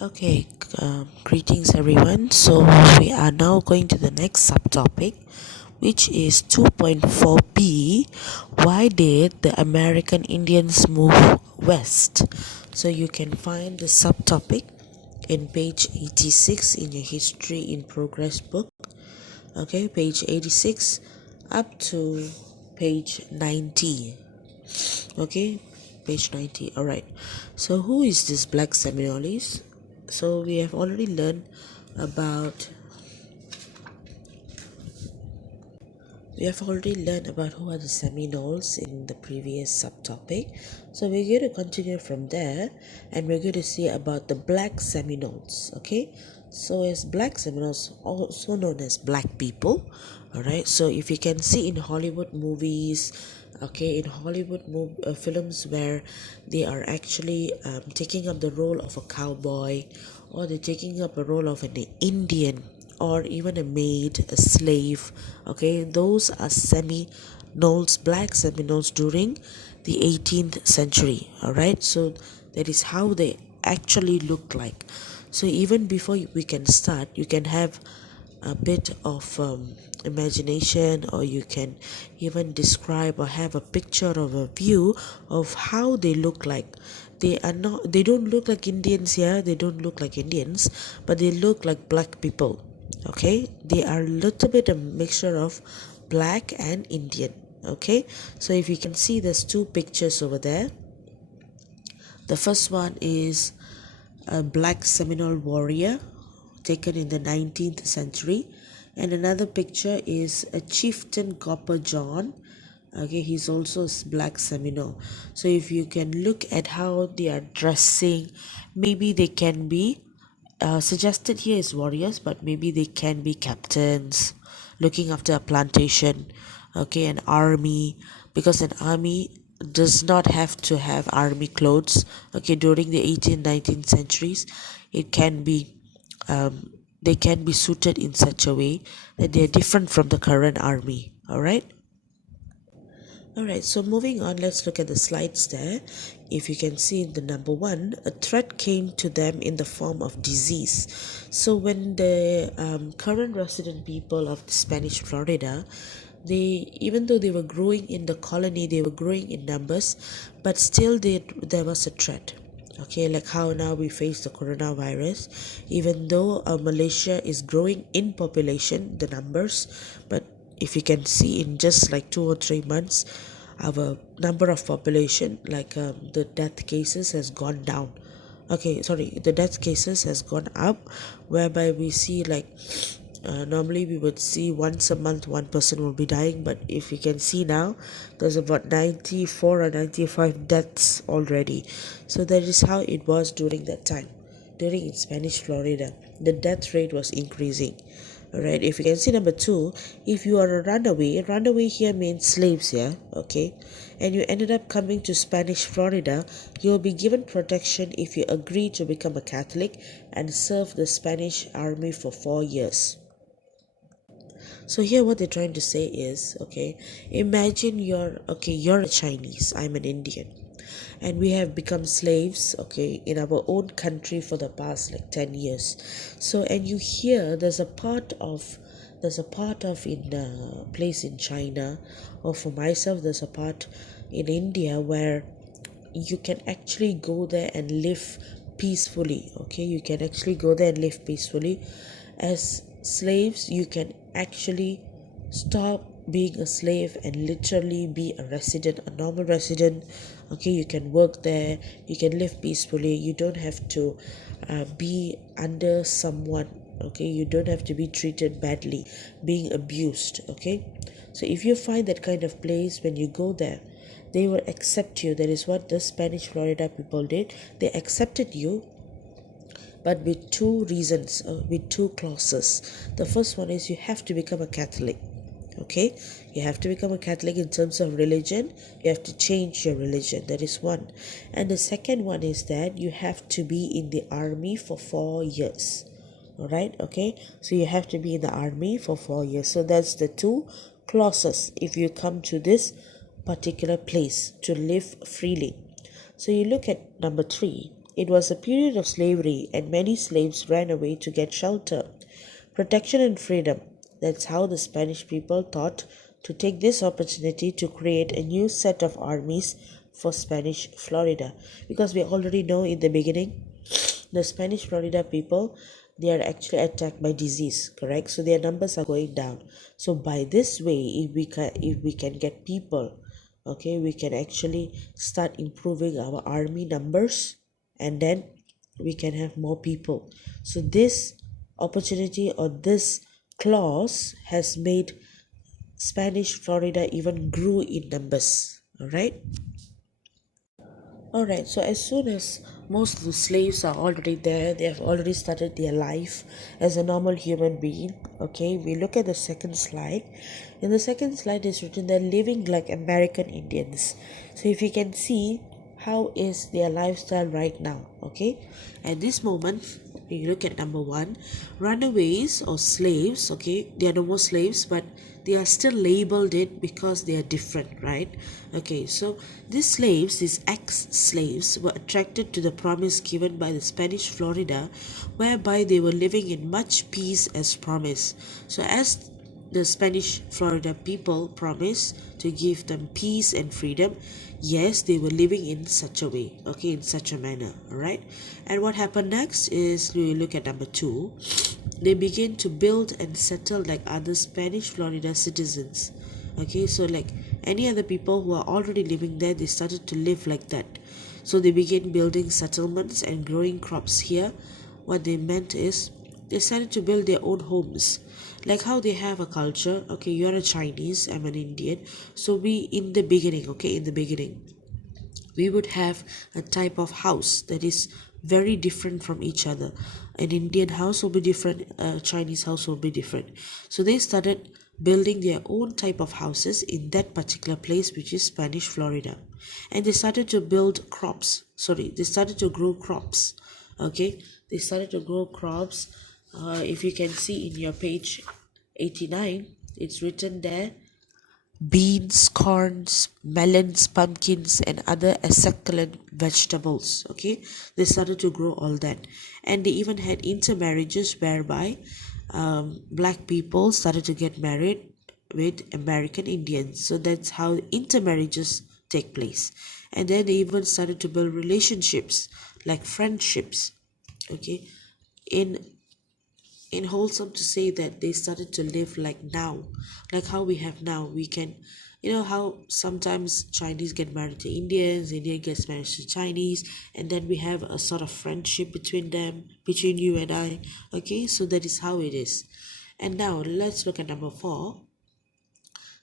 Okay, greetings everyone. So we are now going to the next subtopic, which is 2.4b. Why did the American Indians move west? So you can find the subtopic in page 86 in your History in Progress book. Okay, page 86 up to page 90. Okay, page 90. All right, so who is this Black Seminoles? So we have already learned about who are the Seminoles in the previous subtopic. So we're going to continue from there, and we're going to see about the Black Seminoles. Okay, so as Black Seminoles, also known as black people. All right, so if you can see in Hollywood movies, okay, in Hollywood films where they are actually taking up the role of a cowboy, or they're taking up a role of an Indian, or even a maid, a slave. Okay, those are Seminoles, Black Seminoles during the 18th century. All right, so that is how they actually look like. So even before we can start, you can have a bit of imagination, or you can even describe or have a picture of a view of how they look like. They don't look like Indians here, they don't look like Indians, but they look like black people. Okay, they are a little bit a mixture of black and Indian. Okay, so if you can see, there's two pictures over there. The first one is a black Seminole warrior taken in the 19th century, and another picture is a chieftain Copper John. Okay, he's also black Seminole. So if you can look at how they are dressing, maybe they can be suggested here is warriors, but maybe they can be captains looking after a plantation. Okay, an army, because an army does not have to have army clothes. Okay, during the 18th 19th centuries, it can be they can be suited in such a way that they are different from the current army. All right. Alright, so moving on, let's look at the slides there. If you can see in the number one, a threat came to them in the form of disease. So when the current resident people of Spanish Florida, even though they were growing in the colony, they were growing in numbers, but still there was a threat. Okay, like how now we face the coronavirus, even though Malaysia is growing in population, the numbers, but if you can see in just like 2 or 3 months, our number of population, like the death cases has gone down. Okay, sorry, the death cases has gone up, whereby we see like normally we would see once a month one person will be dying, but if you can see now, there's about 94 or 95 deaths already. So that is how it was during that time. During in Spanish Florida, the death rate was increasing. Alright, if you can see number two, if you are a runaway here means slaves here, okay, and you ended up coming to Spanish Florida, you will be given protection if you agree to become a Catholic and serve the Spanish army for 4 years. So here what they're trying to say is, okay, imagine you're a Chinese, I'm an Indian, and we have become slaves, okay, in our own country for the past like 10 years. So, and you hear there's a part of in a place in China, or for myself there's a part in India where you can actually go there and live peacefully. Okay, you can actually go there and live peacefully. As slaves, you can actually stop being a slave and literally be a resident, a normal resident. Okay, you can work there, you can live peacefully, you don't have to be under someone. Okay, you don't have to be treated badly, being abused. Okay, so if you find that kind of place, when you go there, they will accept you. That is what the Spanish Florida people did. They accepted you, but with two reasons, with two clauses. The first one is you have to become a Catholic. Okay, you have to become a Catholic in terms of religion. You have to change your religion. That is one. And the second one is that you have to be in the army for 4 years. All right, okay, so you have to be in the army for 4 years. So that's the two clauses if you come to this particular place to live freely. So you look at number three. It was a period of slavery, and many slaves ran away to get shelter, protection, and freedom. That's how the Spanish people thought to take this opportunity to create a new set of armies for Spanish Florida. Because we already know in the beginning, the Spanish Florida people, they are actually attacked by disease, correct? So their numbers are going down. So by this way, if we can get people, okay, we can actually start improving our army numbers, and then we can have more people. So this opportunity or this clause has made Spanish Florida even grew in numbers. All right. Alright, so as soon as most of the slaves are already there, they have already started their life as a normal human being. Okay, we look at the second slide. In the second slide is written they're living like American Indians. So if you can see how is their lifestyle right now. Okay, at this moment we look at number one, runaways or slaves. Okay, they are no more slaves, but they are still labeled it because they are different, right? Okay, so these slaves, these ex-slaves, were attracted to the promise given by the Spanish Florida, whereby they were living in much peace as promised. So as the Spanish Florida people promised to give them peace and freedom, yes, they were living in such a way, okay, in such a manner. All right, and what happened next is we look at number two. They began to build and settle like other Spanish Florida citizens. Okay, so like any other people who are already living there, they started to live like that. So they began building settlements and growing crops here. What they meant is they started to build their own homes, like how they have a culture. Okay, you're a Chinese, I'm an Indian. So we in the beginning, okay, in the beginning we would have a type of house that is very different from each other. An Indian house will be different, a Chinese house will be different. So they started building their own type of houses in that particular place, which is Spanish Florida. And they started to build crops. Sorry, they started to grow crops. Okay, they started to grow crops. If you can see in your page 89, it's written there beans, corns, melons, pumpkins, and other succulent vegetables. Okay, they started to grow all that, and they even had intermarriages whereby black people started to get married with American Indians. So that's how intermarriages take place, and then they even started to build relationships like friendships. Okay, in wholesome to say that they started to live like now, like how we have now. We can, you know how sometimes Chinese get married to Indians, Indian gets married to Chinese, and then we have a sort of friendship between them, between you and I. Okay, so that is how it is. And now let's look at number four.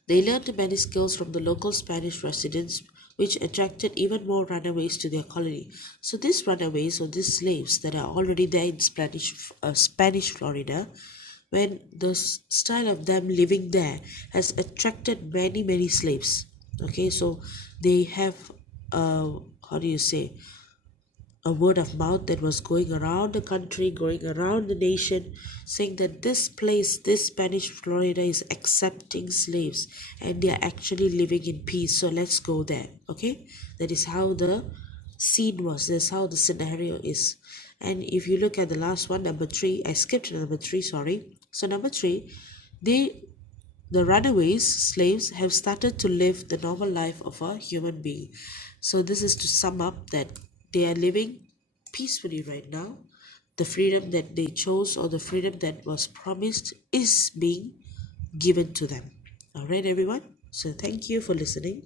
They learned many skills from the local Spanish residents, which attracted even more runaways to their colony. So these runaways or these slaves that are already there in Spanish Florida, when the style of them living there has attracted many slaves. Okay, so they have how do you say, a word of mouth that was going around the country, going around the nation, saying that this place, this Spanish Florida, is accepting slaves and they are actually living in peace. So let's go there. Okay, that is how the scene was. That's how the scenario is. And if you look at the last one, number three, I skipped number three. Sorry. So number three, they the runaways, slaves, have started to live the normal life of a human being. So, this is to sum up that they are living peacefully right now. The freedom that they chose or the freedom that was promised is being given to them. All right, everyone. So, thank you for listening.